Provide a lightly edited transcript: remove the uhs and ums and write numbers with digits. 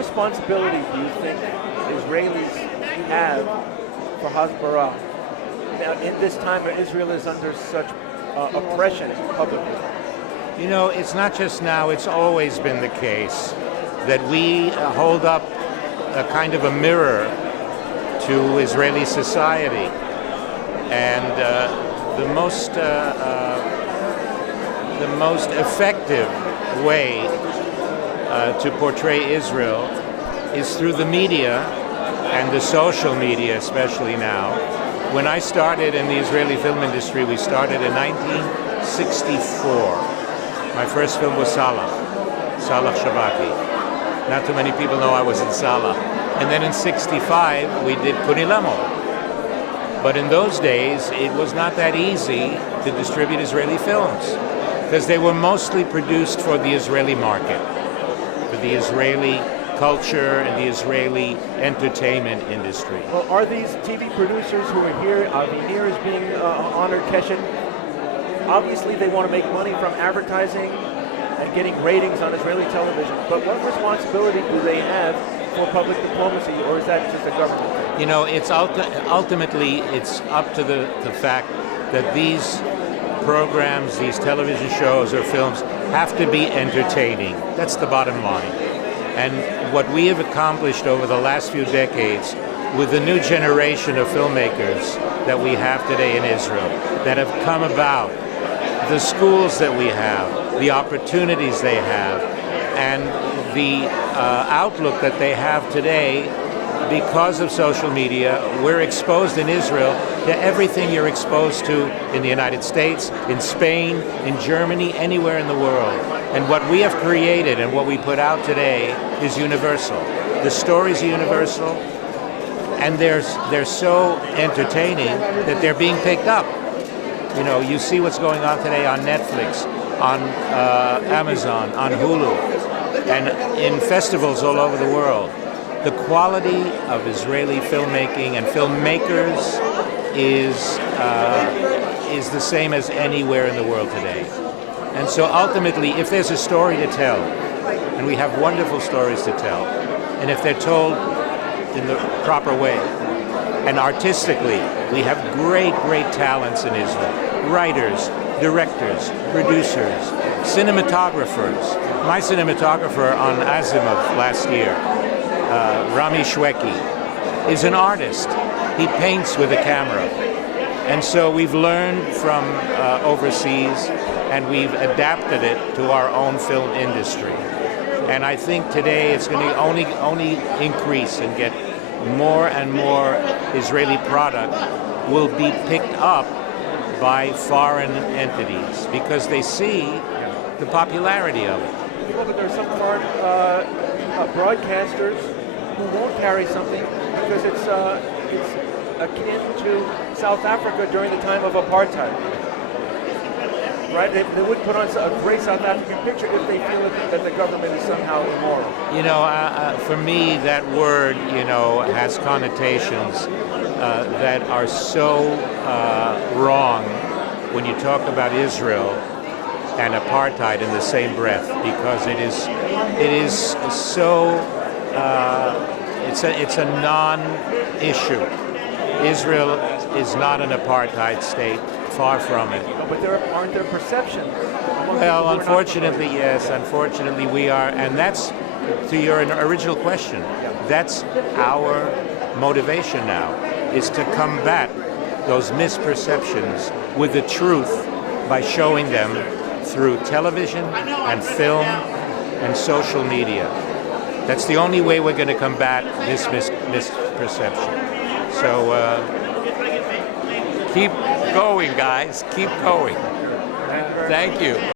responsibility do you think Israelis have for Hasbara now, in this time where Israel is under such oppression publicly? You know, it's not just now, it's always been the case that we hold up a kind of a mirror to Israeli society. And the most effective way to portray Israel is through the media, and the social media especially now. When I started in the Israeli film industry, we started in 1964. My first film was Salah Shabaki. Not too many people know I was in Salah. And then in 65, we did Kunilamo. But in those days, it was not that easy to distribute Israeli films, because they were mostly produced for the Israeli market, for the Israeli culture and the Israeli entertainment industry. Well, are these TV producers who are here, Avinir is being honored, Keshet, obviously they want to make money from advertising and getting ratings on Israeli television, but what responsibility do they have for public diplomacy, or is that just a government thing? You know, it's ultimately it's up to the fact that these programs, these television shows or films have to be entertaining. That's the bottom line. And what we have accomplished over the last few decades with the new generation of filmmakers that we have today in Israel, that have come about, the schools that we have, the opportunities they have, and the outlook that they have today, because of social media, we're exposed in Israel to everything you're exposed to in the United States, in Spain, in Germany, anywhere in the world. And what we have created and what we put out today is universal. The stories are universal, and they're so entertaining that they're being picked up. You know, you see what's going on today on Netflix, on Amazon, on Hulu, and in festivals all over the world. The quality of Israeli filmmaking and filmmakers is the same as anywhere in the world today. And so ultimately, if there's a story to tell, and we have wonderful stories to tell, and if they're told in the proper way, and artistically, we have great, great talents in Israel. Writers, directors, producers, cinematographers. My cinematographer on Asimov last year, Rami Shweki, is an artist. He paints with a camera. And so we've learned from overseas, and we've adapted it to our own film industry. And I think today it's going to only increase and get more and more Israeli product will be picked up by foreign entities because they see the popularity of it. Well, but there are some foreign broadcasters who won't carry something because it's akin to South Africa during the time of apartheid. Right? They would put on a great South African picture if they feel that the government is somehow immoral. You know, for me, that word, you know, has connotations that are so wrong when you talk about Israel and apartheid in the same breath, because it is so it's a non-issue. Israel is not an apartheid state. Far from it. But aren't there perceptions? Well, unfortunately, yes. Unfortunately, we are, and that's to your original question. That's our motivation now, is to combat those misperceptions with the truth by showing them through television and film and social media. That's the only way we're going to combat this misperception. So. Keep going, guys. Keep going. Thank you.